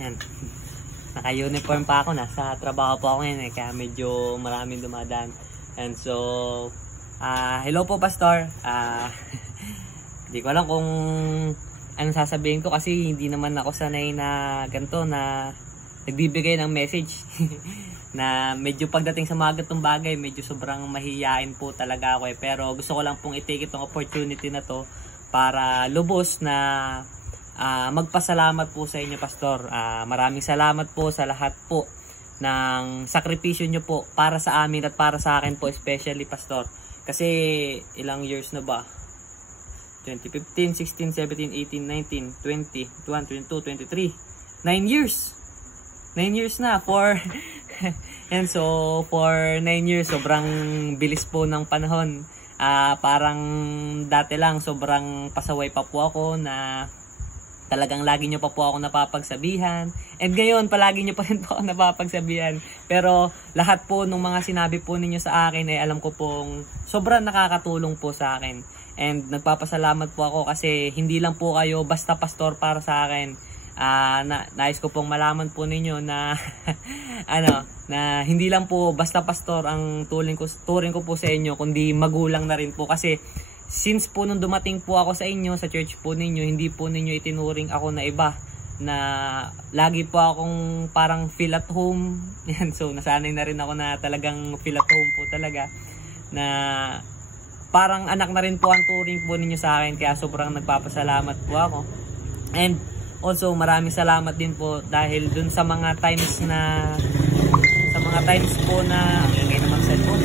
Yan. Naka-uniform pa ako. Nasa trabaho po ako ngayon eh. Kaya medyo maraming dumadaan. And so, hello po, Pastor. Hindi ko alam kung anong sasabihin ko kasi hindi naman ako sanay na ganito na nagbibigay ng message. Na medyo pagdating sa mga ganitong bagay, medyo sobrang mahihain po talaga ako eh. Pero gusto ko lang pong i-take itong opportunity na to para lubos na magpasalamat po sa inyo, Pastor. Maraming salamat po sa lahat po ng sakripisyo nyo po para sa amin at para sa akin po especially, Pastor. Kasi ilang years na ba? 2015, 16, 17, 18, 19, 20, 21, 22, 23. 9 years! 9 years na for and so for 9 years sobrang bilis po ng panahon. Parang dati lang sobrang pasaway pa po ako na talagang lagi nyo pa po ako napapagsabihan. And ngayon palagi nyo pa rin po ako napapagsabihan. Pero lahat po ng mga sinabi po ninyo sa akin ay alam ko pong sobrang nakakatulong po sa akin. And nagpapasalamat po ako kasi hindi lang po kayo basta pastor para sa akin. Nais ko pong malaman po ninyo na na hindi lang po basta pastor ang turing ko po sa inyo, kundi magulang na rin po. Kasi since po nung dumating po ako sa inyo, sa church po ninyo, hindi po ninyo itinuring ako na iba, na lagi po akong parang feel at home. Yan, so nasanay na rin ako na talagang feel at home po talaga, na parang anak na rin po ang turing po ninyo sa akin. Kaya sobrang nagpapasalamat po ako. And also maraming salamat din po dahil dun sa mga times po na okay naman cellphone.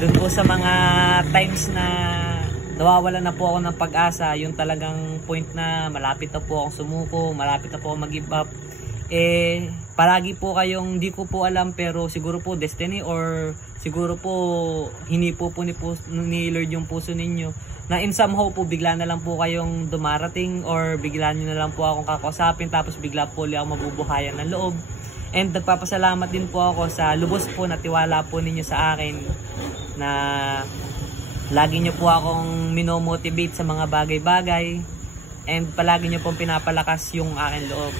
Dun po sa mga times na nawawala na po ako ng pag-asa, yung talagang point na malapit na po akong sumuko, malapit na po ako mag-give up, palagi po kayong di ko po alam, pero siguro po destiny or siguro po hinipo po ni Lord yung puso ninyo na in somehow po bigla na lang po kayong dumarating or bigla nyo na lang po akong kakausapin, tapos bigla po ulit ako mabubuhayan ng loob. And nagpapasalamat din po ako sa lubos po na tiwala po ninyo sa akin, na lagi nyo po akong minomotivate sa mga bagay-bagay and palagi nyo pong pinapalakas yung aking loob.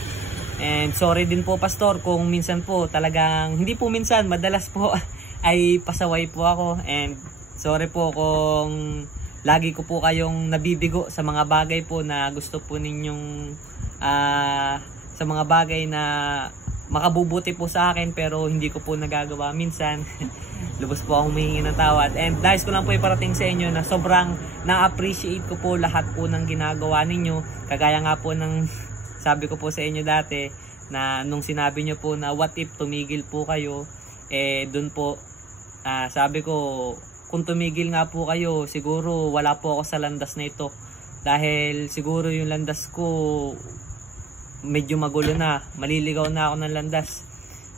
And sorry din po, Pastor, kung minsan po talagang, hindi po minsan, madalas po ay pasaway po ako. And sorry po kung lagi ko po kayong nabibigo sa mga bagay po na gusto po ninyong sa mga bagay na makabubuti po sa akin, pero hindi ko po nagagawa minsan. Lubos po akong humihingi ng tawad. And nais ko lang po iparating sa inyo na sobrang na-appreciate ko po lahat po ng ginagawa ninyo. Kagaya nga po ng sabi ko po sa inyo dati, na nung sinabi nyo po na what if tumigil po kayo, dun po sabi ko, kung tumigil nga po kayo, siguro wala po ako sa landas na ito. Dahil siguro yung landas ko medyo magulo na, maliligaw na ako ng landas.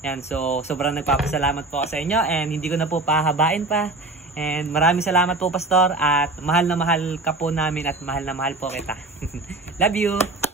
Yan, so sobrang nagpapasalamat po ako sa inyo and hindi ko na po pahabain pa. And maraming salamat po, Pastor, at mahal na mahal ka po namin at mahal na mahal po kita. Love you!